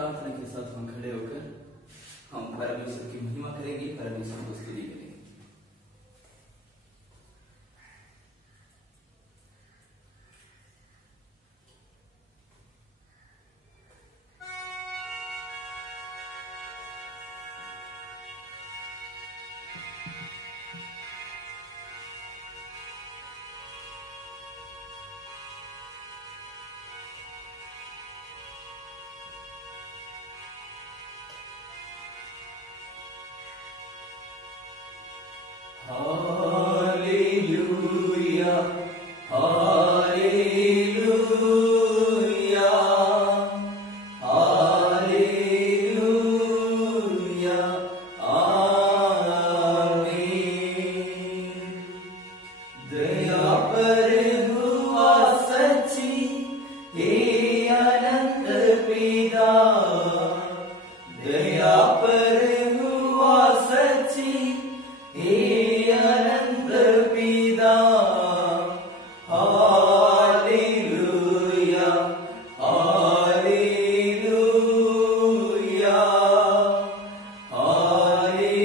प्रार्थना के साथ हम खड़े होकर हम परमेश्वर की महिमा करेंगे, परमेश्वर को स्तुति करेंगे। Hallelujah, hallelujah, hallelujah, आमीन। दया पर हुआ सच्ची हे अनंत पिता, दया पर हुआ सच्ची हे अनंत पिता। हालेलुया, हालेलुया,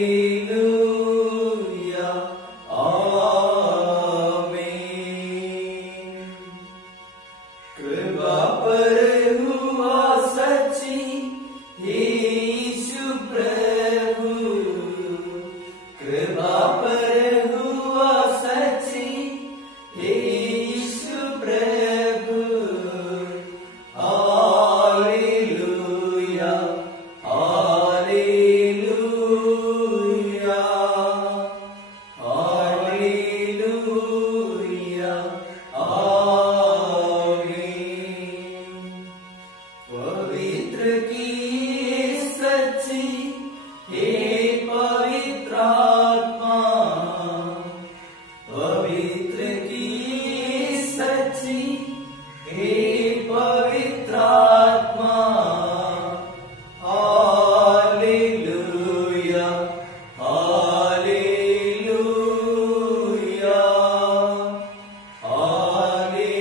हालेलुया, आमीन। कृपा पर हुआ सच्ची हे यीशु प्रभु, कृपा पर हुआ सच्ची हे यीशु प्रभु। हालेलुया, हालेलुया, हालेलुया, आमीन। पवित्र की सच्ची हे पवित्र आत्मा, पवित्र की सच्ची हे पवित्र आत्मा। हालेलुया, हालेलुया, हालेलुया,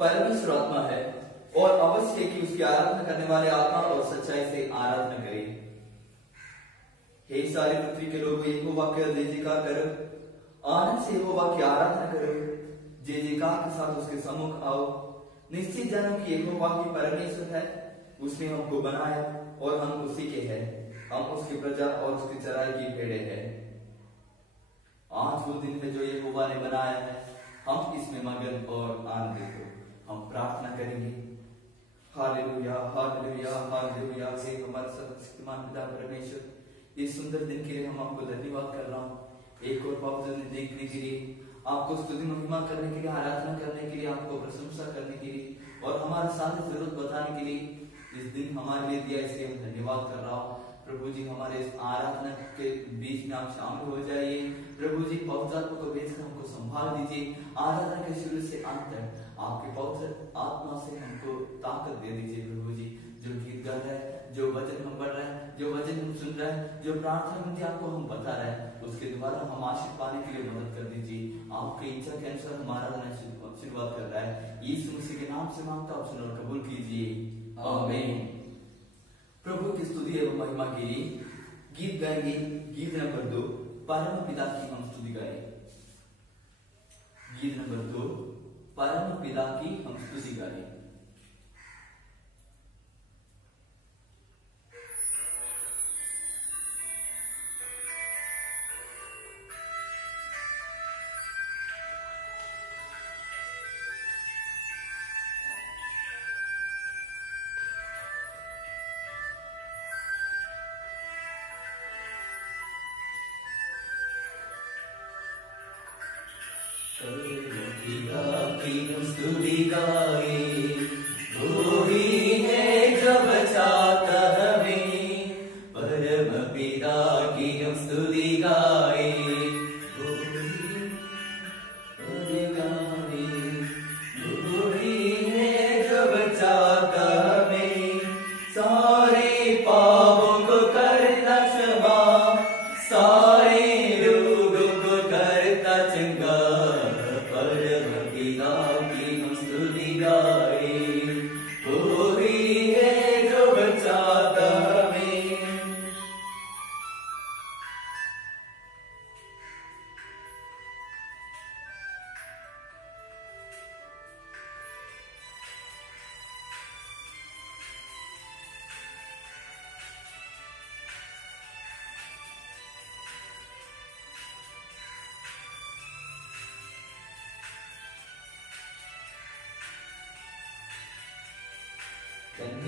परमेश्वर आत्मा है और अवश्य कि उसकी आराधना करने वाले आत्मा और सच्चाई से आराधना करें। हे सारी पृथ्वी के लोगों, यहोवा का जय जयकार करो, आनंद से यहोवा की आराधना करो, जय जयकार के साथ उसके सम्मुख आओ। निश्चित जानो कि यहोवा की परमेश्वर है, उसने हमको बनाया और हम उसी के हैं, हम उसकी प्रजा और उसकी चराई की भेड़े हैं। आज वो दिन है जो यहोवा ने बनाया है, हम इसमें मगन और आनंदित हो। हम प्रार्थना करेंगे। Hallelujah, hallelujah, hallelujah. हे हमारे सर्वशक्तिमान पिता परमेश्वर, इस सुंदर दिन के लिए हम आपको धन्यवाद कर रहा हूँ। एक और पवित्र दिन देखने के लिए, आपको स्तुति महिमा करने के लिए, आराधना करने के लिए, आपको प्रशंसा करने के लिए और हमारे साथ जरूरत बताने के लिए इस दिन हमारे लिए दिया, इसलिए हम धन्यवाद कर रहा हूँ। प्रभु जी, हमारे इस आराधना के बीच में आप शामिल हो जाइए। प्रभु जी, पवित्र आत्मा को भेजकर हमको संभाल दीजिए। आराधना के शुरू से अंत तक आपके पवित्र आत्मा से हमको ताकत दे दीजिए। प्रभु जी, जो गीत गा रहा है, जो वचन हम पढ़ रहे हैं, जो वचन हम सुन रहे हैं, जो प्रार्थना विनती आपको हम बता रहे हैं, उसके द्वारा हम आशीष पाने के लिए मदद कर दीजिए। आपकी इच्छा के अनुसार हम आराधना शुरुआत कर रहा है। यीशु मसीह के नाम से मांगता हूं, सुनो और कबूल कीजिए, आमीन। प्रभु की स्तुति एवं महिमा के लिए गीत गाएंगे। गीत नंबर 2, परम पिता की हम स्तुति गाएं। गीत नंबर 2, परम पिता की हम स्तुति गाएं। पिता की हम स्तुति गाएं, वो ही है जो बचाता हमें। परम पिता की हम स्तुति गाएं, वो ही है जो बचाता हमें। सारे पापों को करता क्षमा, सारे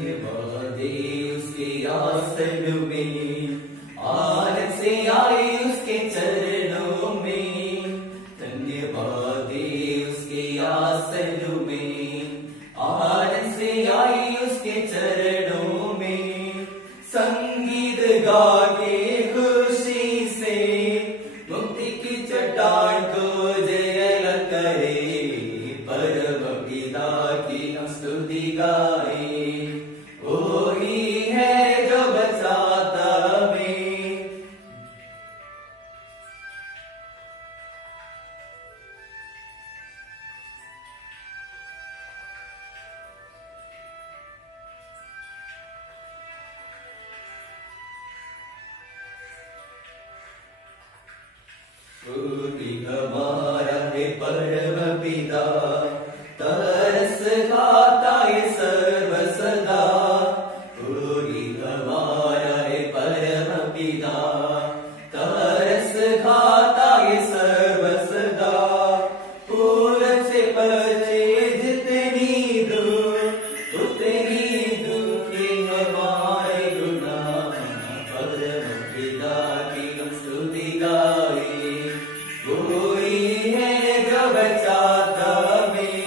धन्यवादे उसके आसन में, आनंद से आए उसके चरणों में। धन्यवादे उसके आसन में, आनंद से आए उसके चरणों में। संगीत गा के खुशी से मुक्ति की चट्टान को जय करे, परम पिता की हम स्तुति गाए। वो ही है जो बचाता हमें। हमारा है परम पिता, तरस खाता है सर्व सदा। हमारा है परम पिता, तरस खाता है सर्व सदा। पूरब से पश्चिम जितनी दूर, उतनी दुखी हमारे गुनाह। परम पिता की हम स्तुति गाए, कोई है जो बचाता हमें।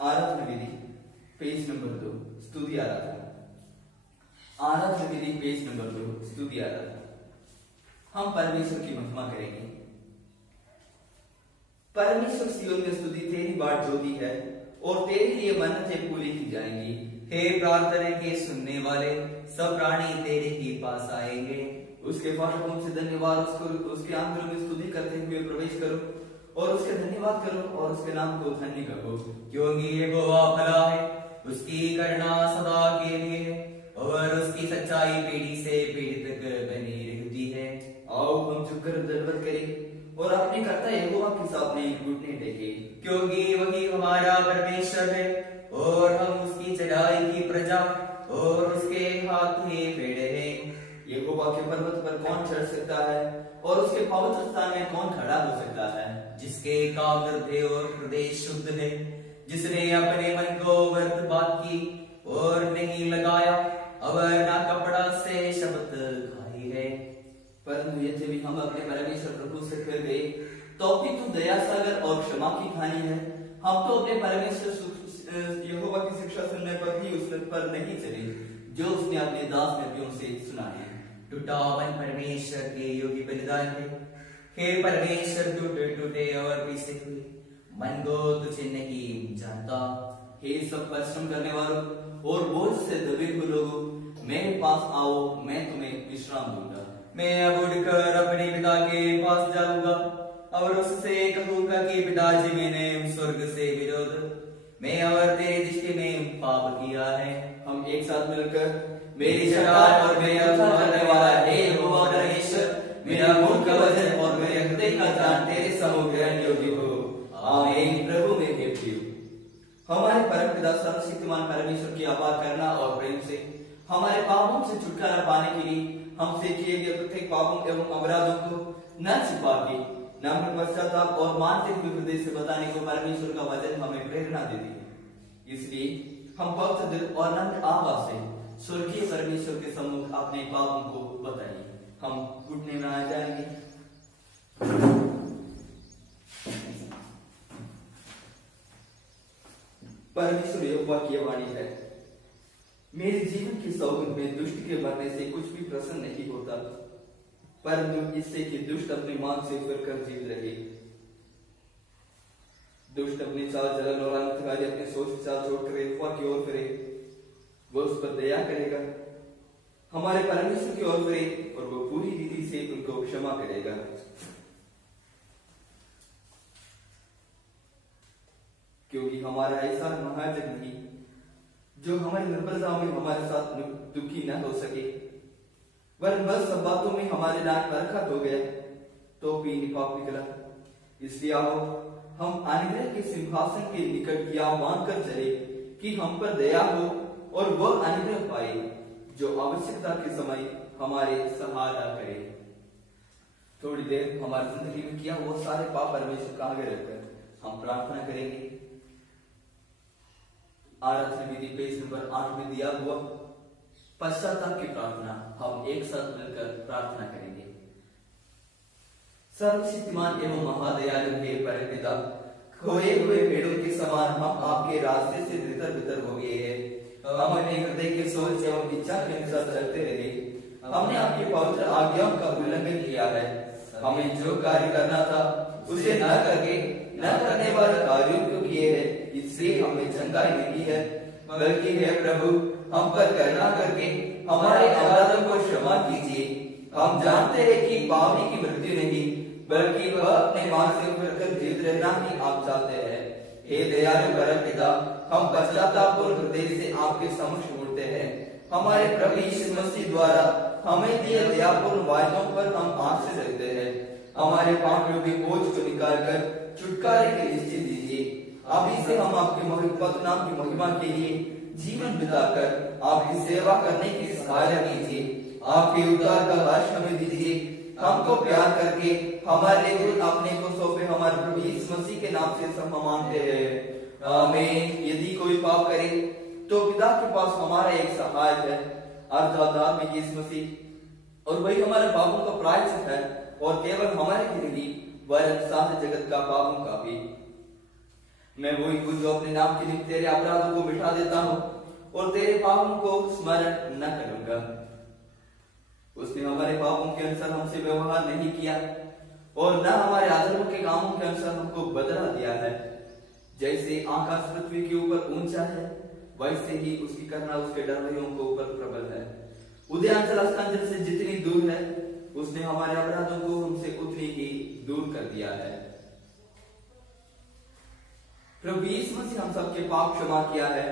आराधना विधि पेज नंबर 2, स्तुति आराधना। आराधना विधि पेज नंबर 2, स्तुति आराधना। हम परमेश्वर की महिमा करेंगे। परमेश्वर सियोन में स्तुति तेरी बाट जोती है और तेरे लिए मन्नतें पूरी की जाएंगी। हे प्रार्थना के सुनने वाले, सब प्राणी तेरे ही पास आएंगे। उसके फाटकों से धन्यवाद, उसके आंगनों में स्तुति करते हुए प्रवेश करो और उसके धन्यवाद करो और उसके नाम को धन्य करो। क्योंकि यहोवा भला है, उसकी करुणा सदा के लिए है और उसकी सच्चाई पीढ़ी से पीढ़ी तक बनी रहती है। आओ हम झुककर दंडवत करें और अपने कर्ता यहोवा के सामने घुटने टेकें। क्योंकि वही हमारा परमेश्वर है और हम उसकी चढ़ाई की प्रजा और उसके हाथ में पेड़े हैं। यहोवा के पर्वत पर कौन चढ़ सकता है और उसके पवित्र स्थान में कौन खड़ा हो सकता है? जिसके काम निर्भय और हृदय शुद्ध है, जिसने अपने मन को व्यर्थ बात की और नहीं लगाया और ना कपड़ा से शपथ खाई है। परंतु यदि भी हम अपने परमेश्वर प्रभु से फिर गए तो भी तू दया सागर और क्षमा की खानी है। हम तो अपने परमेश्वर यहोवा की शिक्षा सुनने पर भी उस पर नहीं चले जो उसने अपने दास नबियों से सुना है। टूटा मन परमेश्वर के योगी बलिदान है। हे परमेश्वर, टूटे टूटे और पीसे हुए मन को तुझे नहीं जानता। हे सब परिश्रम करने वालों और बोझ से दबे हुए लोगों, मेरे पास आओ, मैं तुम्हें विश्राम दूंगा। मैं अब उठकर अपने पिता के पास जाऊंगा और उससे कहूंगा कि पिताजी, मैंने स्वर्ग से विरोध मैं और तेरी दृष्टि में पाप किया है। हम एक साथ मिलकर मेरी शराब और मेरा उद्धार करने वाला हे यहोवा परमेश्वर, मेरा मुख का वचन और मेरे हृदय का ध्यान तेरे सम्मुख ग्रहण योग्य हो। आमीन। प्रभु में हे प्रिय, हमारे परम पिता सर्वशक्तिमान परमेश्वर की आभार करना और प्रेम से हमारे पापों से छुटकारा पाने के लिए हमसे किए गए प्रत्येक पापों एवं अपराधों को न छिपा के नम्र पश्चाताप और मानते हुए हृदय से बताने को परमेश्वर का वचन हमें प्रेरणा देती है। इसलिए हम पवित्र दिल और नम्र आवाज से स्वर्गीय परमेश्वर के सम्मुख अपने पापों को बताइए। हम घुटने में आ जाएंगे। परमेश्वर यहोवा की वाणी है, मेरे जीवन की सौगंध में दुष्ट के मरने से कुछ भी प्रसन्न नहीं होता, परंतु इससे कि दुष्ट अपने मार्ग से फिरकर जीवित रहे। दुष्ट अपनी चाल चलन और अंतकारी अपने सोच चाल छोड़कर यहोवा की ओर फिरे, वो उस पर दया करेगा। हमारे परमेश्वर की ओर फिरे और वो पूरी रीति से उनको क्षमा करेगा। क्योंकि हमारा ऐसा महाजन नहीं जो हमारी निर्बलताओं में हमारे साथ दुखी न हो सके, वरन बस सब बातों में हमारे नाक परखत हो गया तो भी निपाप निकला। इसलिए आओ हम अनुग्रह के सिंहासन के निकट यह मांग कर चले कि हम पर दया हो और वह अनुग्रह पाए जो आवश्यकता के समय हमारे सहायता करे। थोड़ी देर हमारी जिंदगी में किया वो सारे पाप परमेश्वर का आगे रखकर हम प्रार्थना करेंगे। आराधना विधि पेज नंबर 8 में दिया हुआ पश्चाताप की प्रार्थना हम एक साथ मिलकर प्रार्थना करेंगे। सर्वशक्तिमान एवं महादयालु हे परमपिता, खोए हुए भेड़ों के समान हम आपके रास्ते से तितर बितर हो गए हैं। हम अपने हृदय के सोच एवं इच्छा के अनुसार चलते रहे। हमने आपकी पवित्र आज्ञाओं का उल्लंघन किया है। हमें जो कार्य करना था उसे न करके न करने वाले कार्यों को किए हैं, इसलिए हमें चंगाई मिली है। बल्कि हे प्रभु, हम पर करुणा करके हमारे अपराधों को क्षमा कीजिए। हम जानते हैं कि पापी की मृत्यु नहीं, बल्कि वह अपने मार्ग से उभरकर जीवित रहना ही आप चाहते हैं। हे दयालु परमपिता, हम पश्चातापपूर्ण हृदय से आपके समक्ष उठते हैं। हमारे प्रभु यीशु मसीह द्वारा हमें दिए दयापूर्ण वायदों पर हम आंख से रखते हैं। हमारे पापों के बोझ को निकालकर छुटकारे की निश्चय दीजिए। अभी से हम आपके पवित्र नाम की महिमा के लिए जीवन बिताकर आपकी सेवा करने की सहायता कीजिए। आपके उद्धार का हर्ष हमें दीजिए। हमको प्यार करके हमारे लिए अपने को सौंपे हमारे प्रभु यीशु मसीह के नाम से सब मांगते हैं, आमीन। यदि कोई पाप करे तो पिता के पास हमारा एक सहायक है, अर्थात धार्मिक यीशु मसीह, और वही हमारे पापों का प्रायश्चित है, और केवल हमारे लिए नहीं वरन सारे जगत का पापों का भी। मैं वही हूँ जो अपने नाम के लिए तेरे अपराधों को मिटा देता हूँ और तेरे पापों को स्मरण न करूंगा। उसने हमारे पापों के अनुसार हमसे व्यवहार नहीं किया और न हमारे अधर्मों के कामों के अनुसार हमको बदला दिया है। जैसे आकाश पृथ्वी के ऊपर ऊंचा है, वैसे ही उसकी करुणा उसके डरवैयों के ऊपर प्रबल है। उदयांचल अस्तांचल से जितनी दूर है, उसने हमारे अपराधों को हमसे उतनी ही दूर कर दिया है। प्रभु यीशु मसीह हम सबके पाप क्षमा किया है।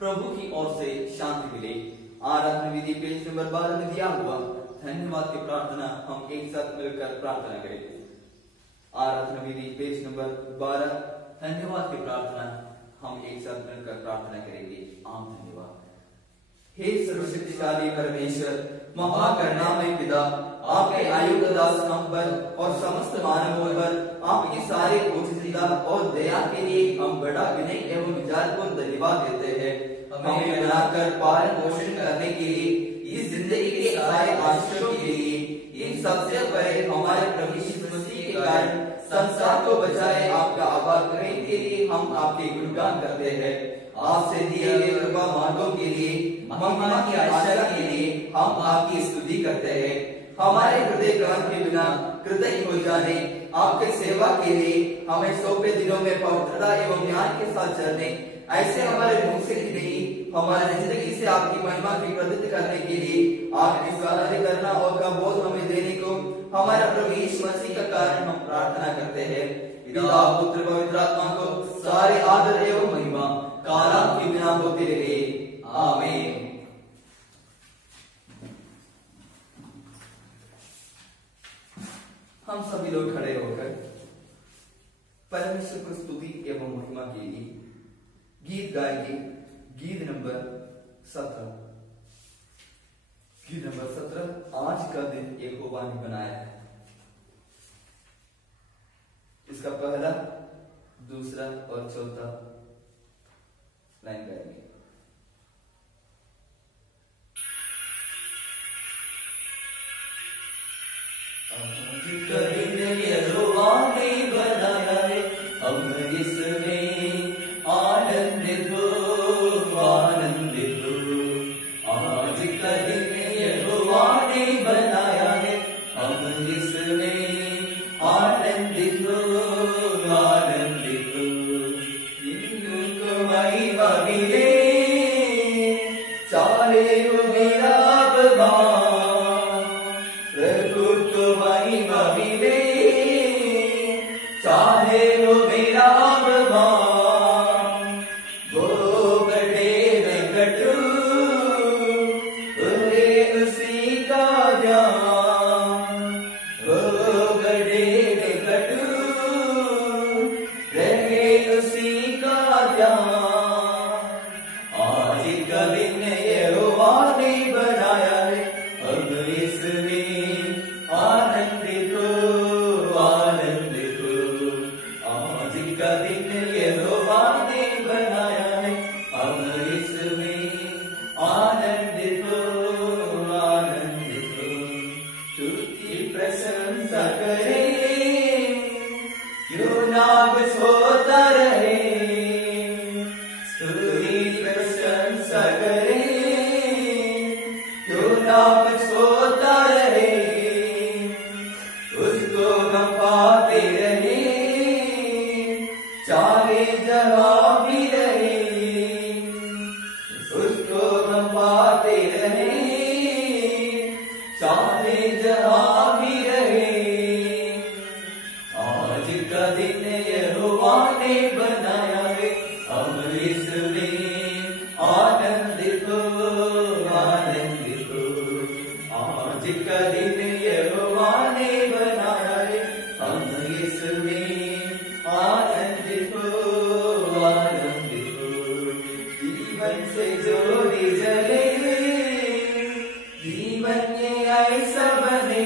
प्रभु की ओर से शांति मिले। आराधना विधि पेज नंबर 12 में दिया हुआ धन्यवाद की प्रार्थना हम एक साथ मिलकर प्रार्थना करेंगे। आराधना विधि पेज नंबर 12 धन्यवाद की प्रार्थना हम एक साथ मिलकर प्रार्थना करेंगे। आम धन्यवाद। हे सर्वशक्तिशाली परमेश्वर, महाकरुणामय पिता, आपके आयुक्त दास हम पर और समस्त मानवों पर आपकी सारी उचितता और दया के लिए हम बड़ा विनय एवं विचारपूर्ण धन्यवाद देते हैं। हमें बनाकर पालन पोषण करने के लिए, इस जिंदगी के सारे आशीषों के लिए, इन सबसे परे हमारे प्रभु यीशु मसीह के कारण संसार को बचाए आपका आभार करने के लिए हम आपके गुणगान करते हैं। आपसे दिए गए कृपा मार्गों के लिए, महिमा की आशा के लिए हम आपकी स्तुति करते हैं। हमारे हृदय ग्रहण के बिना कृतज्ञ हो जाने, आपके सेवा के लिए हमें सौंपे दिनों में पवित्रता एवं ज्ञान के साथ चलने, ऐसे हमारे मुंह से ही नहीं हमारी जिंदगी से आपकी महिमा की प्रतीति करने के लिए आपकी सराहना करना और का बोध हमें देने को हमारा प्रभु यीशु मसीह का कारण हम प्रार्थना करते हैं। पिता पुत्र पवित्र आत्मा को सारे आदर एवं महिमा कालांत के बिना होते रहे, आमीन। हम सभी लोग खड़े होकर परमेश्वर को स्तुति एवं महिमा के लिए गीत गाएंगे। गीत नंबर 17। गीत नंबर 17, आज का दिन यहोवा ने बनाया है। इसका पहला, दूसरा और चौथा लाइन गाएंगे। यहोवा ने बनाया है, हम इसमें आनंदित हो, आनंदित हो। आज का दिन यहोवा ने बनाया है, हम इसमें आनंदित हो, आनंदित हो। इनको महिमा मिले, चाहे हो मेरा चाहे वो मेरा भगवान, वो गढ़े में गढ़ू उसी का जान, वो गढ़े में गढ़ू रहे उसी का जान। आज का दिन यहोवा ने बनाया है, ना कुछ होता रहे, उसको हम पाते रहे, चाहे जहां भी रहे, उसको हम पाते रहे, चाहे जहां भी रहे। आज का दिन यहोवा ने बनाया है, हम इसमें आनंदित हो, आनंदित हो। आज का दिन यहोवा ने बनाया है, हम इसमें आनंदित हो, आनंदित हो। जीवन से जोड़ी जले, जीवन ये ऐसा बने,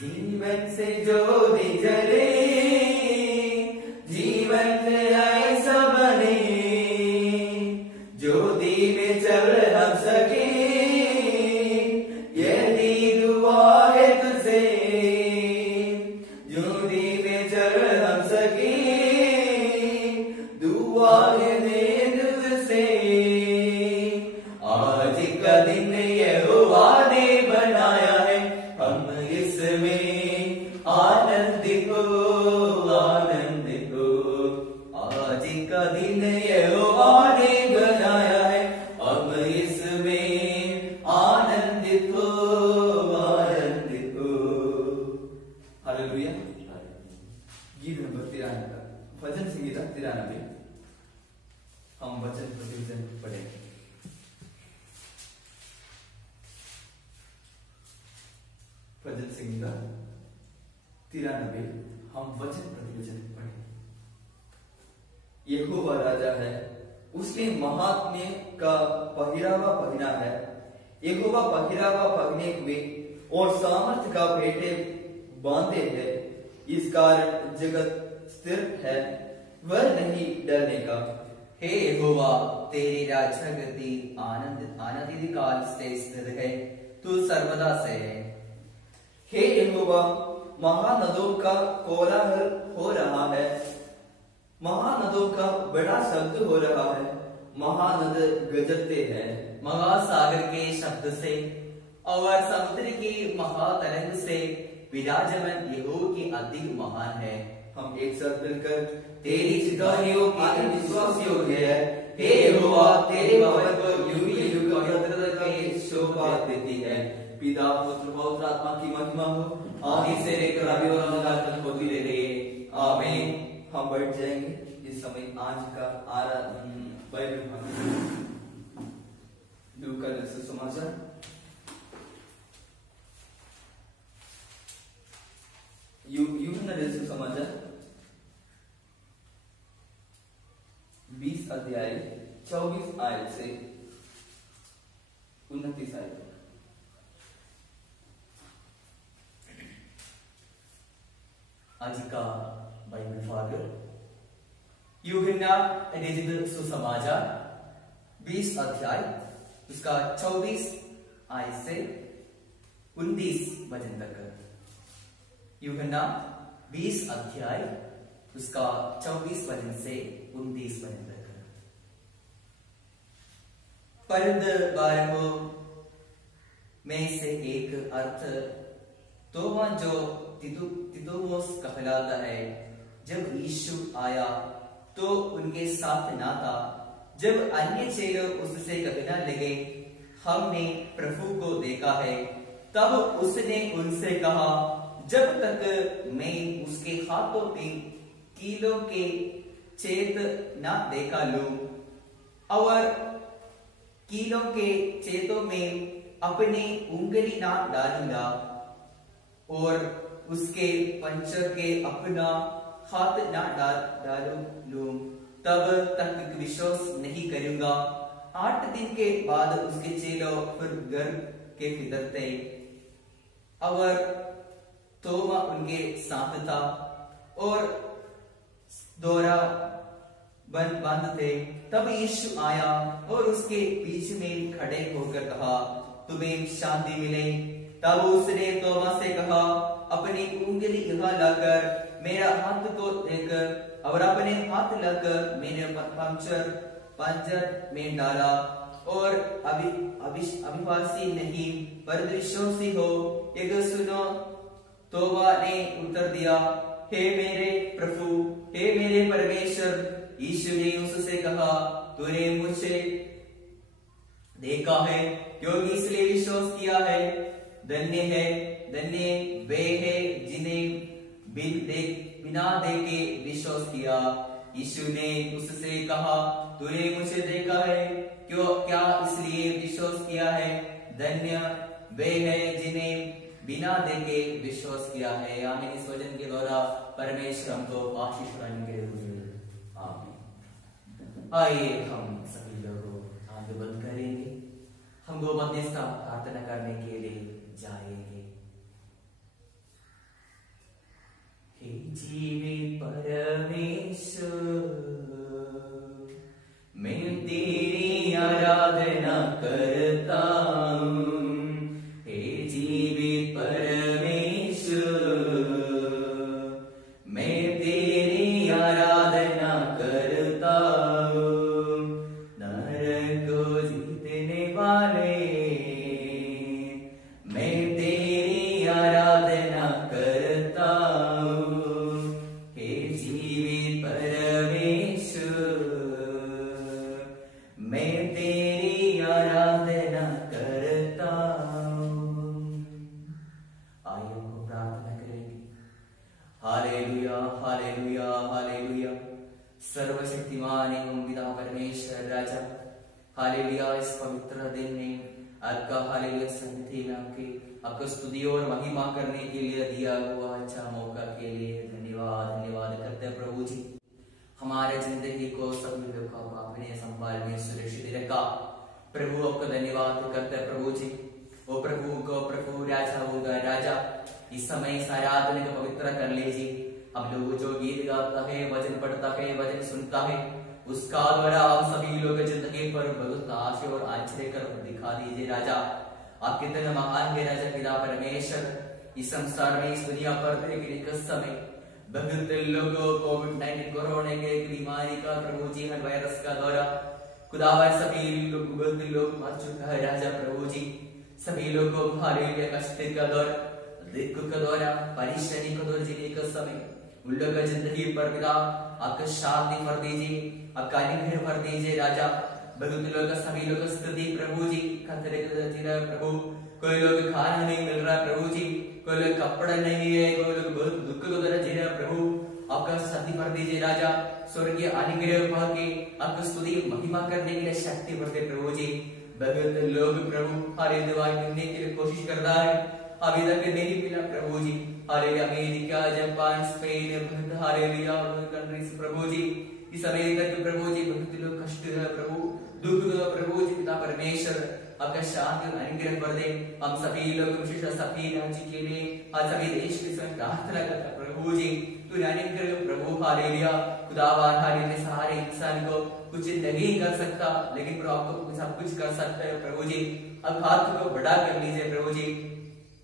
जीवन से जोड़ी जले, जीवन से ऐसा बने, ज्योति में चल हम सके, यही दुआ है तुझसे, ज्योति में चल हम सके, दुआ है तुझसे। आज का दिन यहोवा ने बनाया है, हम इसमें आनंदित हो, आनंदित हो। आज का दिन यहोवा ने बनाया है, हम इसमें आनंदित हो, आनंदित हो। हालेलुया। गीत नंबर 93, भजन संगीता 93। हम वचन प्रतिवचन पढ़ेंगे। भजन संगीता 93, हम वचन प्रतिवचन पढ़ेंगे। यहोवा राजा है, उसने महात्म्य का पहरावा पहना है। यहोवा पहरावा पहने हुए और सामर्थ्य का भेंटे बांधे है, इस कारण जगत स्थिर है, वह नहीं डरने का। हे यहोवा, तेरी राजा गति आनंद काल से स्थिर है, तू सर्वदा से है। हे यहोवा, महानदों का कोलाहल हो रहा है, महानदों का बड़ा शब्द हो रहा है, महानद गरजते हैं। महासागर के शब्द से और समुद्र की महातरंग से विराजमान यहोवा की अधिक महान है। हम एक साथ मिलकर तेरी चितौनियों की विश्वास योग्य है। हे यहोवा, तेरे भवन को युग युग के शोभा देती है। पिता पुत्र पवित्र आत्मा की महिमा हो, आदि से लेकर अभी और अनंत तक होती रहे। आमीन। हम बैठ जाएंगे इस समय। आज का बाइबल लूका का सुसमाचार यूहन्ना सुसमाचार 20 अध्याय 24 आयत से 29 आयत तक। आज का बाइबल फादर यूहन्ना रचित सुसमाचार 20 अध्याय उसका 24 आयत से 29 वचन तक। यूहन्ना 20 अध्याय उसका 24 वचन से 29 वचन तक। परंतु 12 में से एक अर्थ तोमा जो तितुमोस कहलाता है, जब यीशु आया तो उनके साथ ना था। जब अन्य चेलों उससे कहने लगे, हमने प्रभु को देखा है, तब उसने उनसे कहा, जब तक मैं उसके हाथों में कीलों के छेद ना देखा लूं और कीलों के छेदों में अपनी उंगली ना डालूंगा और उसके पंचर के अपना हाथ ना डालू लूं, तब तक विश्वास नहीं करूंगा। 8 दिन के बाद उसके चेलों फिर घर के भीतर थे और तोमा उनके साथ था और दोरा बंद थे। तब यीशु आया और उसके बीच में खड़े होकर कहा, तुम्हें शांति मिले। तब उसने तोमा से कहा, अपनी उंगली यहाँ लाकर मेरा हाथ को देकर और अपने हाथ लाकर मेरे पंजर में डाला और अविश्वासी नहीं पर विश्वासी हो। एक सुनो। तोबा ने उत्तर दिया, हे मेरे प्रभु, हे मेरे परमेश्वर। यीशु ने उससे कहा, तूने मुझे देखा है क्योंकि इसलिए विश्वास किया है। धन्य वे है जिन्हें बिना देखे विश्वास किया। यीशु ने उससे कहा, तूने मुझे देखा है क्या इसलिए विश्वास किया है। धन्य वे है जिन्हें बिना देखे विश्वास किया है। आमीन। इस वचन के द्वारा परमेश्वर हमको आशीष प्रदान करे। आमीन। आइए हम सभी लोगों आंखें बंद करेंगे, हमको मध्यस्थ प्रार्थना करने के लिए जाएंगे। हे जीवित परमेश्वर, मैं तेरी आराधना करता हूँ। हे जीवित परमेश्वर, मैं तेरी आराधना करता हूँ। नरक को जीतने वाले, मैं तेरी आराधना करता हूँ। हे जीवित परमेश्वर, मैं तेरी आराधना करता हूँ। आइए हम प्रार्थना करेंगे। Hallelujah, hallelujah, hallelujah. सर्वशक्तिमान एवं पिता परमेश्वर राजा, हालेलुया। इस पवित्र दिन में आपका हालेलुया सन्निधि में आपको स्तुति और महिमा करने के लिए दिया हुआ अच्छा मौका के लिए धन्यवाद धन्यवाद करते हैं प्रभु जी। हमारे जिंदगी को सभी लोगों को अपने संभाल में सुरक्षित रखा प्रभु, आपको धन्यवाद करते हैं प्रभु जी। वो प्रभु को प्रभु राजा होगा राजा, इस समय सारे आदमी को पवित्र कर लीजिए। हम लोग जो गीत गाता है, वचन पढ़ता है, वचन सुनता है, उसका द्वारा हम सभी लोग जिंदगी पर बहुत आशा और आश्चर्य कर दिखा दीजिए राजा। आप कितने महान है राजा पिता परमेश्वर। इस संसार में, इस दुनिया पर एक समय बहुत लोगों कोविड-19 कोरोना के बीमारी का प्रभु जी, हर वायरस का दौरा खुदावा सभी लोग बहुत लोग मर चुका है राजा प्रभु जी। सभी लोगों को हालेलुया कष्ट का दौर, दुख का दौरा, परेशानी का दौर जीने का समय, उन लोगों का जिंदगी पर पिता आपका शांति भर दीजिए, आपका अनुग्रह भर दीजिए राजा। बहुत लोग सभी लोग स्तुति प्रभु जी खतरे प्रभु। कोई लोग खाना नहीं मिल रहा प्रभु जी, कोई लोग कपड़ा नहीं है, कोई लोग बहुत दुख को तरह जी रहे प्रभु। आपका शांति भर दीजिए राजा। स्वर्गीय अनुग्रह पा के आपको स्तुति महिमा करने के लिए शक्ति भरते प्रभु जी। बहुत लोग प्रभु हारे दवाई मिलने के लिए कोशिश कर रहा है, अभी तक नहीं मिला प्रभु जी। हारे अमेरिका, जापान, स्पेन, बहुत हारे लिया कंट्रीज प्रभु जी। इस अमेरिका के प्रभु जी बहुत लोग कष्ट है प्रभु, दुख प्रभु जी पिता परमेश्वर आपका शांति और अनुग्रह कर दे। हम सभी लोग विशेष सभी राज्य के लिए, आज सभी देश के समय प्रार्थना करता प्रभु जी। तू अनुग्रह प्रभु हालेलुया। खुदावान हालेलुया। सारे इंसान को कुछ नहीं कर सकता, लेकिन प्रभु आपको सब कुछ कर सकता है प्रभु जी। अब हाथ को बड़ा कर लीजिए प्रभु जी।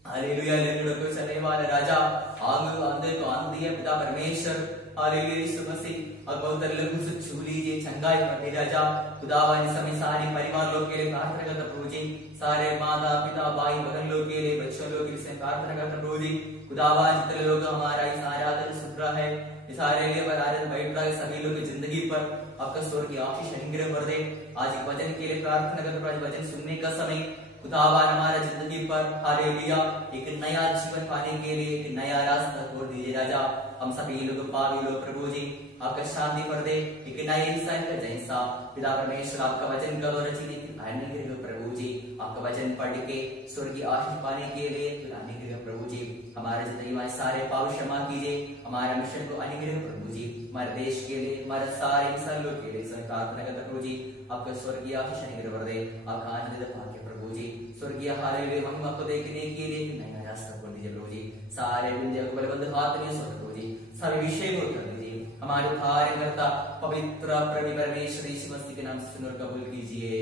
हालेलुया। लंगड़ों को चलने वाला राजा, आंग अंधे को आंख दिया पिता परमेश्वर। हालेलुया। यीशु मसीह अब बहुत लोगों से छू लीजिए, चंगाई करते राजा। खुदावन समय सारे परिवार लोग के लिए प्रार्थना करता प्रभु जी। सारे माता पिता भाई बहन लोग के लिए, बच्चों लोग के लिए प्रार्थना करता प्रभु जी। खुदावन जितने लोग हमारा इस आराधना सुन रहा है, इस सारे लिए आराधना बैठ रहा है, सभी लोग की जिंदगी पर आपका स्वर्ग की आशीष अनुग्रह कर दे। आज वचन के लिए प्रार्थना करता प्रभु। वचन सुनने का समय खुदावन हमारा जिंदगी पर हालेलुया एक नया जीवन पाने के लिए एक नया रास्ता खोल दीजिए राजा। हम सभी लोग पावी लोग प्रभु जी आपका शांति कर दे, एक नए इंसान का जैसा पिता परमेश्वर आपका वचन का द्वारा जीने की अनुग्रह प्रभु जी। आपका वचन पढ़ के स्वर्गीय आशीष पाने के लिए अनुग्रह प्रभु जी। हमारे जिंदगी में सारे पाप क्षमा कीजिए, हमारे मिशन को अनुग्रह प्रभु जी। हमारे देश के लिए, हमारे सारे इंसान लोग के लिए प्रार्थना करता प्रभु जी। आपका स्वर्गीय आशीष अनुग्रह कर दे, आपका आनंद भाग्य प्रभु जी। स्वर्गीय हालेलुया महिमा को देखने के लिए एक नया रास्ता खोल दीजिए प्रभु जी। सारे विंध्य को बलवंत हाथ में सौंप प्रभु जी। सारे विषय को कर दीजिए। हमारे उद्धारकर्ता पवित्र प्रभु परमेश्वर यीशु मसीह के नाम से सुन और कबूल कीजिए।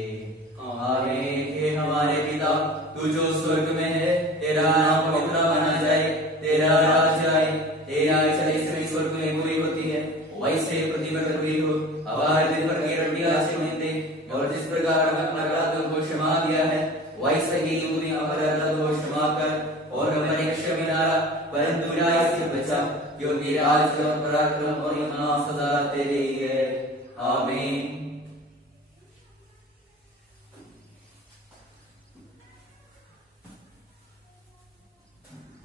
आमीन। हे हमारे पिता, तू जो स्वर्ग में है, तेरा नाम पवित्र माना जाए, तेरा राज्य आए, तेरा इच्छा जैसे स्वर्ग में पूरी होती है वैसे पृथ्वी पर भी हो। हमारे दिन भर की रोटी आज हमें दे, और जिस प्रकार हम अपना वैसे ही तूने हमारा दोष क्षमा कर और हमारे क्षमिनारा परंतु बुराई से बचा, क्योंकि राज्य और पराक्रम और महिमा सदा तेरे ही है। आमीन।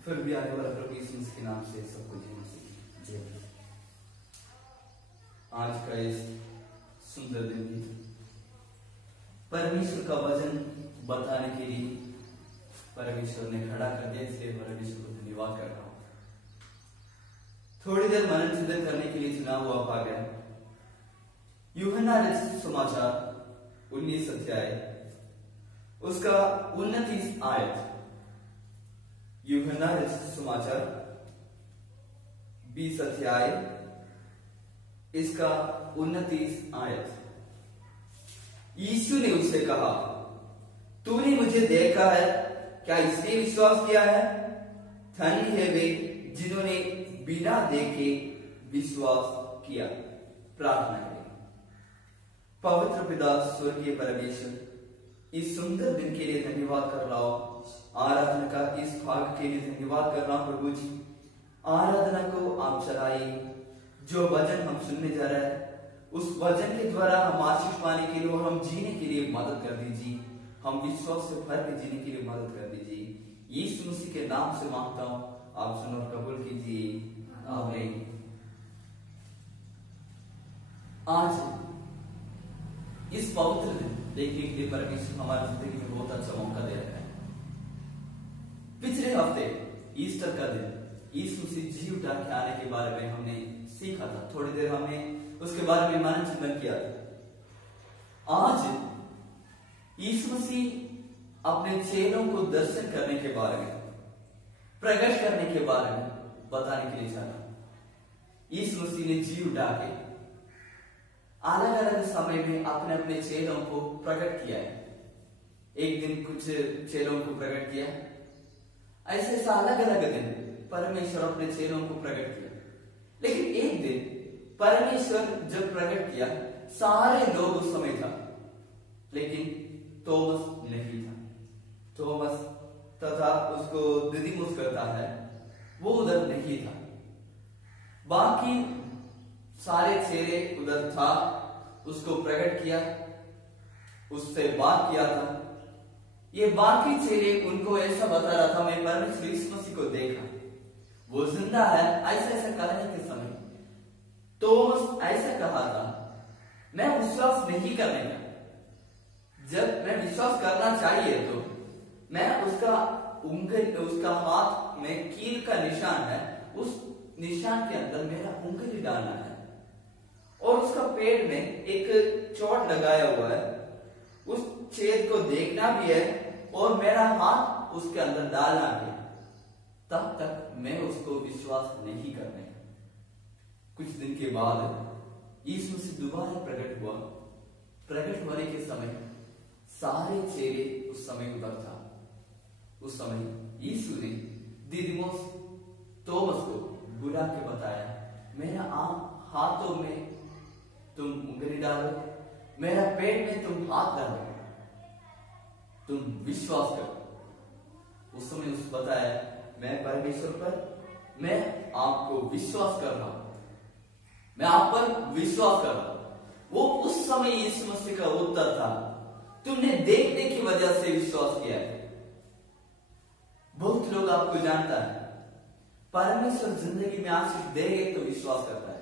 फिर भी आने वाला प्रभु यीशु मसीह के नाम से सबको जी। आज का इस सुंदर दिन भी परमेश्वर का वचन बताने के लिए परमेश्वर ने खड़ा कर दिया, इसलिए परमेश्वर को धन्यवाद कर रहा हूं। थोड़ी देर मनन चिंतन करने के लिए चुना हुआ भाग है यूहन्ना रचित समाचार 19 अध्याय उसका 29 आयत। यूहन्ना रचित समाचार 20 अध्याय इसका 29 आयत। यीशु ने उससे कहा, तूने मुझे देखा है, क्या इसलिए विश्वास किया है? धन्य है वे जिन्होंने बिना देखे विश्वास किया। प्रार्थना करें। पवित्र पिता स्वर्गीय परमेश्वर, इस सुंदर दिन के लिए धन्यवाद कर रहा हूं। आराधना का इस भाग के लिए धन्यवाद कर रहा हूं प्रभु जी। आराधना को आप चलाइए। जो वचन हम सुनने जा रहे हैं उस वचन के द्वारा हम आशीष पाने के लिए और हम जीने के लिए मदद कर दीजिए। हम विश्वास से भर के जीने के लिए मदद कर दीजिए। यीशु मसीह के नाम से मांगता हूं, आप सुनो और कबूल कीजिए। आमीन। आज इस पवित्र दिन देखने के लिए परमेश्वर हमारी जिंदगी में बहुत अच्छा मौका दे रहा है। पिछले हफ्ते ईस्टर का दिन यीशु मसीह जी उठा के आने के बारे में हमने सीखा था। थोड़ी देर हमने उसके बारे में मनन चिंतन किया था। आज यीशु मसीह अपने चेलों को दर्शन करने के बारे में, प्रकट करने के बारे में बताने के लिए चाहा। यीशु मसीह ने जी उठा के अलग अलग समय में अपने अपने चेलों को प्रकट किया है। एक दिन कुछ चेलों को प्रकट किया, ऐसे अलग अलग दिन परमेश्वर अपने चेलों को प्रकट किया। लेकिन एक दिन परमेश्वर जब प्रकट किया, सारे लोग उस समय था, लेकिन तोमस नहीं था। तोमस तथा उसको दिदिमुस करता है, वो उधर नहीं था। बाकी सारे चेले उधर था, उसको प्रकट किया, उससे बात किया था। ये बाकी चेले उनको ऐसा बता रहा था, मैं परमेश्वर यीशु मसीह को देखा, वो जिंदा है। ऐसा ऐसा करने के समय तोमस ऐसा कहा था, मैं विश्वास नहीं करने का। जब मैं विश्वास करना चाहिए तो मैं उसका उंगली, उसका हाथ में कील का निशान है, उस निशान के अंदर मेरा उंगली डालना है और उसका पेट में एक चोट लगाया हुआ है, उस छेद को देखना भी है और मेरा हाथ उसके अंदर डालना भी है। तब तक मैं उसको विश्वास नहीं करने। कुछ दिन के बाद यीशु मसीह दोबारा प्रकट हुआ। प्रकट होने के समय सारे चेले उस समय उधर था। उस समय यीशु ने दिदिमुस तोमस को बुला के बताया, मेरा हाथों में तुम उंगली डालो, मेरा पेट में तुम हाथ डालो, तुम विश्वास करो। उस समय उसने बताया, मैं परमेश्वर पर, मैं आपको विश्वास कर रहा हूं, मैं आप पर विश्वास कर रहा हूं। वो उस समय यीशु मसीह का उत्तर था, तुमने देखने की वजह से विश्वास किया है। बहुत लोग आपको जानता है, परमेश्वर जिंदगी में आशीष देंगे तो विश्वास करता है,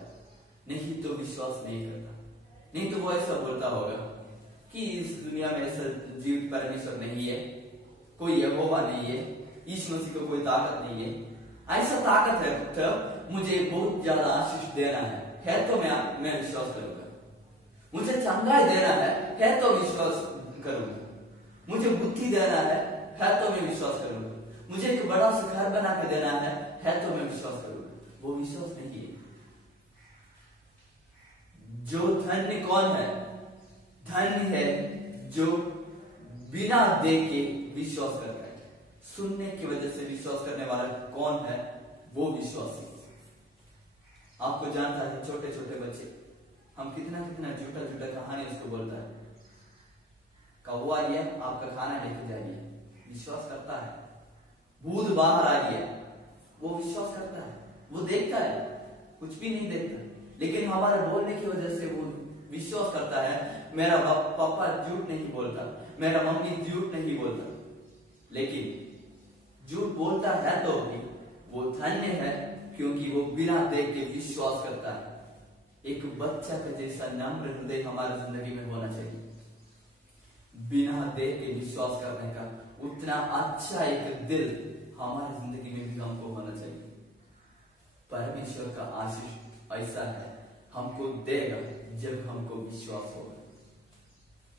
नहीं तो विश्वास नहीं करता। नहीं तो वो ऐसा बोलता होगा कि इस दुनिया में ऐसा जीवित परमेश्वर नहीं है, कोई यहोवा नहीं है, यीशु मसीह को कोई ताकत नहीं है। ऐसा ताकत है तो मुझे बहुत ज्यादा आशीष देना है तो मैं विश्वास करूंगा। मुझे चंगाई देना है तो विश्वास करूंगा। मुझे बुद्धि देना है तो मैं विश्वास करूंगा। मुझे एक बड़ा सा घर बना के देना है तो मैं विश्वास करूंगा। वो विश्वास नहीं है। जो धन्य कौन है? धन्य है जो बिना देखे विश्वास करता है। सुनने की वजह से विश्वास करने वाला कौन है? वो विश्वासी। आपको जानता है, छोटे छोटे बच्चे, हम कितना कितना झूठा झूठा कहानी उसको बोलता है। कौवा ये आपका खाना लेके जाइए, विश्वास करता है। भूत बाहर आ गया, वो विश्वास करता है, वो देखता है, कुछ भी नहीं देखता, लेकिन हमारे बोलने की वजह से वो विश्वास करता है। मेरा पापा झूठ नहीं बोलता, मेरा मम्मी झूठ नहीं बोलता, लेकिन झूठ बोलता है तो भी वो धन्य है, क्योंकि वो बिना देख के विश्वास करता है। एक बच्चा का जैसा नम्र हृदय हमारी जिंदगी में होना चाहिए। बिना देख के विश्वास करने का उतना अच्छा एक दिल हमारी जिंदगी में भी हमको होना चाहिए। परमेश्वर का आशीष ऐसा है, हमको देगा जब हमको विश्वास होगा।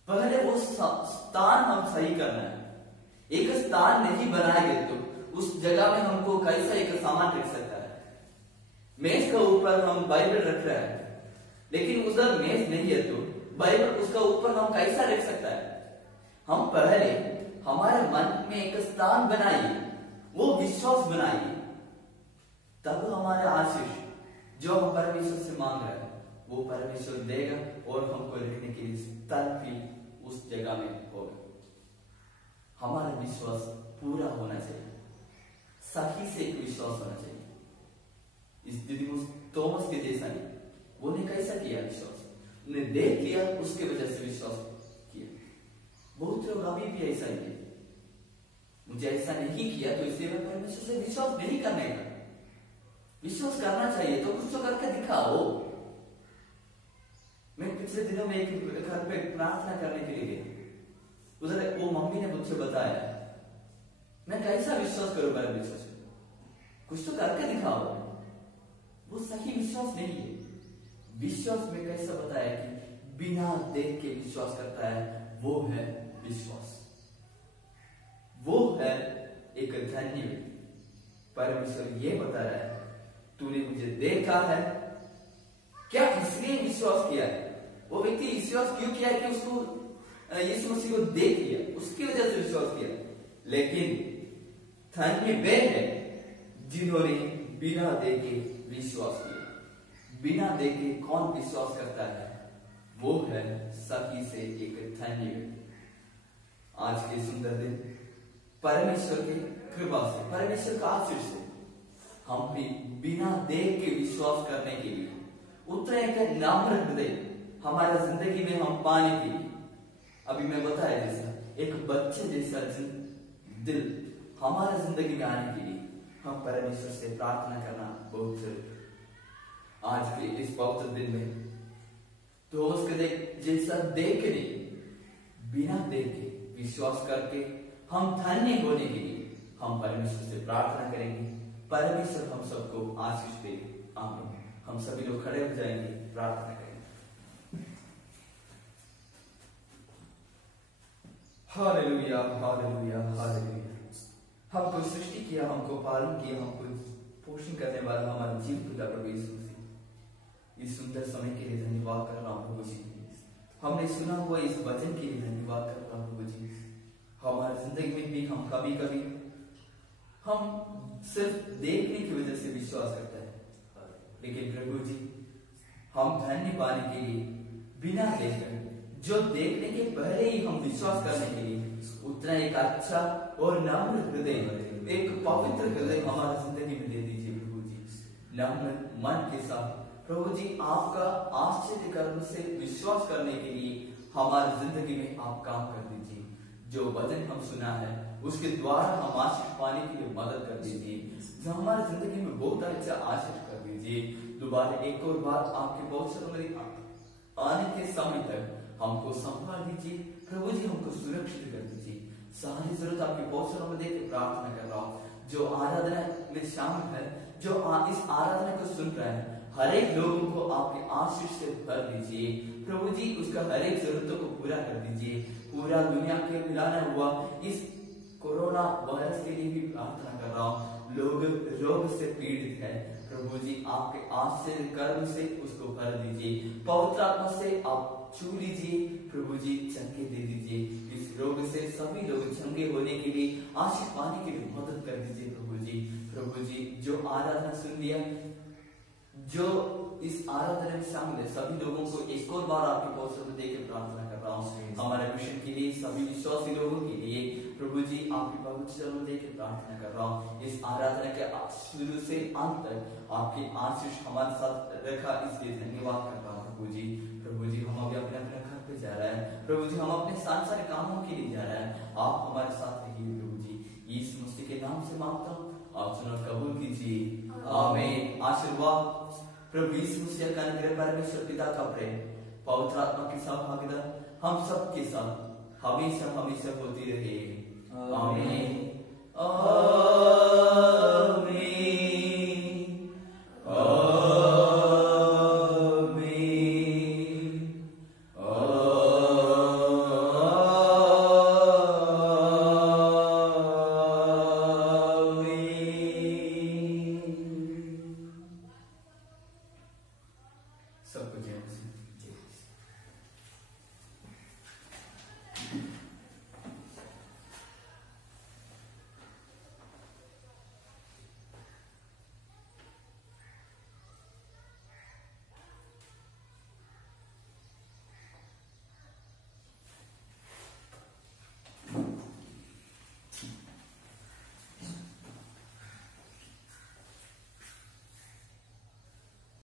पहले वो स्थान हम सही करना है। एक स्थान नहीं बनाएंगे तो उस जगह में हमको कैसा एक सामान रख सकता है। मेज के ऊपर हम बाइबल रख रहे हैं, लेकिन उधर मेज नहीं है तो बाइबल उसका ऊपर हम कैसा रख सकता है। हम पहले हमारे मन में एक स्थान बनाइए, वो विश्वास बनाइए, तब हमारे आशीष जो हम परमेश्वर से मांग रहे हैं वो परमेश्वर देगा और हमको रखने के लिए स्थल भी उस जगह में होगा। हमारा विश्वास पूरा होना चाहिए, सही से एक विश्वास होना चाहिए। इस दिदिमुस थॉमस के जैसा नहीं, वो ने कैसा किया विश्वास, उन्हें देख लिया, उसके वजह से विश्वास किया। बहुत लोग अभी भी ऐसा ही है, मुझे ऐसा नहीं किया तो इसलिए मैं परमेश्वर से विश्वास नहीं करने का। विश्वास करना चाहिए तो कुछ तो करके दिखाओ। मैं पिछले दिनों में एक घर पे प्रार्थना करने के लिए गया, उधर वो मम्मी ने मुझसे बताया, मैं कैसा विश्वास करूं परमेश्वर से, कुछ तो करके दिखाओ। वो सही विश्वास नहीं है। विश्वास में कैसा बताया कि बिना देख के विश्वास करता है, वो है विश्वास, वो है एक धन्य व्यक्ति। परमेश्वर ये बता रहा है, तूने मुझे देखा है क्या, इसलिए विश्वास किया है। वो व्यक्ति विश्वास क्यों किया कि उसको यीशु मसीह को देख लिया, उसकी वजह से विश्वास किया। लेकिन धन्य वे है जिन्होंने बिना देखे विश्वास किया। बिना देखे कौन विश्वास करता है, वो है सही से एक धन्य व्यक्ति। आज के सुंदर दिन परमेश्वर की कृपा से, परमेश्वर का आशीष से हम भी बिना देख के विश्वास करने के लिए उतना एक नम्र हृदय हमारा जिंदगी में हम पाने के लिए, अभी मैं बताया जैसा एक बच्चे जैसा दिल हमारा जिंदगी में आने के लिए हम परमेश्वर से प्रार्थना करना बहुत जरूरी। आज के इस पवित्र दिन में तो उसके जैसा देख के नहीं, बिना देख के विश्वास करके हम धन्य होने के लिए हम परमेश्वर से प्रार्थना करेंगे। परमेश्वर हम सबको आशीष दे। आमीन। हम सभी लोग खड़े हो जाएंगे, प्रार्थना करेंगे। Hallelujah, hallelujah, hallelujah. हमको सृष्टि किया, हमको पालन किया, हमको पोषण करने वाला हमारा जीव पिता प्रभु यीशु मसीह, इस सुंदर समय के लिए धन्यवाद कर रहा हूं प्रभु जी। हमने सुना हुआ इस वचन के लिए धन्यवाद कर रहा हूं प्रभु जी। हमारी जिंदगी में भी हम कभी कभी हम सिर्फ देखने की वजह से विश्वास करते हैं, लेकिन प्रभु जी हम धन्य पाने के लिए बिना देखकर, जो देखने के पहले ही हम विश्वास करने के लिए उतना एक अच्छा और नम्र हृदय, एक पवित्र हृदय हमारी जिंदगी में दे दीजिए प्रभु जी। नम्र मन के साथ प्रभु जी आपका आश्चर्य कर्म से विश्वास करने के लिए हमारी जिंदगी में आप काम कर दीजिए। जो वचन हम सुना है उसके द्वारा हम आशीष पाने के लिए मदद कर दीजिए। जो हमारी जिंदगी में बहुत अच्छा आशीष कर दीजिए। दोबारा एक और बार आपके पवित्र में आने के समय तक हमको संभाल दीजिए प्रभु जी, हमको सुरक्षित कर दीजिए। सारी जरूरत आपके पवित्र में देकर प्रार्थना कर रहा हूँ। जो आराधना में शामिल है, जो इस आराधना को सुन रहे हैं, हर एक लोगों को आपके आशीष से भर दीजिए प्रभु जी। उसका हर एक जरूरतों को पूरा कर दीजिए। पूरा दुनिया के मिलाना हुआ इस कोरोना वायरस के लिए भी प्रार्थना कर रहा हूँ। लोग रोग से पीड़ित है प्रभु जी, आपके आश्चर्य कर्म से उसको भर दीजिए। पवित्र आत्मा से आप छू लीजिए प्रभु जी, चंगे दे दीजिए। इस रोग से सभी लोग चंगे होने के लिए, आशीष पाने के लिए मदद कर दीजिए प्रभु जी। प्रभु जी जो आराधना सुन लिया, जो इस आराधना में शामिल है, सभी लोगों को एक और बार आपके पवित्र में देकर प्रार्थना कर रहा हूँ। हमारे मिशन के लिए, सभी विश्वासी लोगों के लिए प्रभु जी आपकी पवित्र चरण लेके प्रार्थना कर रहा हूँ। इस आराधना के शुरू से अंत तक आपके आशीष हमारे साथ रखा, इसलिए धन्यवाद कर रहा हूँ प्रभु जी। प्रभु जी हम अभी अपने अपने घर पे जा रहे हैं प्रभु जी, हम अपने सारे कामों के लिए जा रहे हैं। आप हमारे साथ रहिए प्रभु जी। यीशु मसीह के नाम से मांगता हूँ, आप सुनो कबूल कीजिए, आमीन। आशीर्वाद प्रभु यीशु मसीह का अनुग्रह, परमेश्वर पिता का प्रेम, पवित्र आत्मा की सहभागिता हम सब के साथ हमेशा हमेशा होती रहे, आमीन।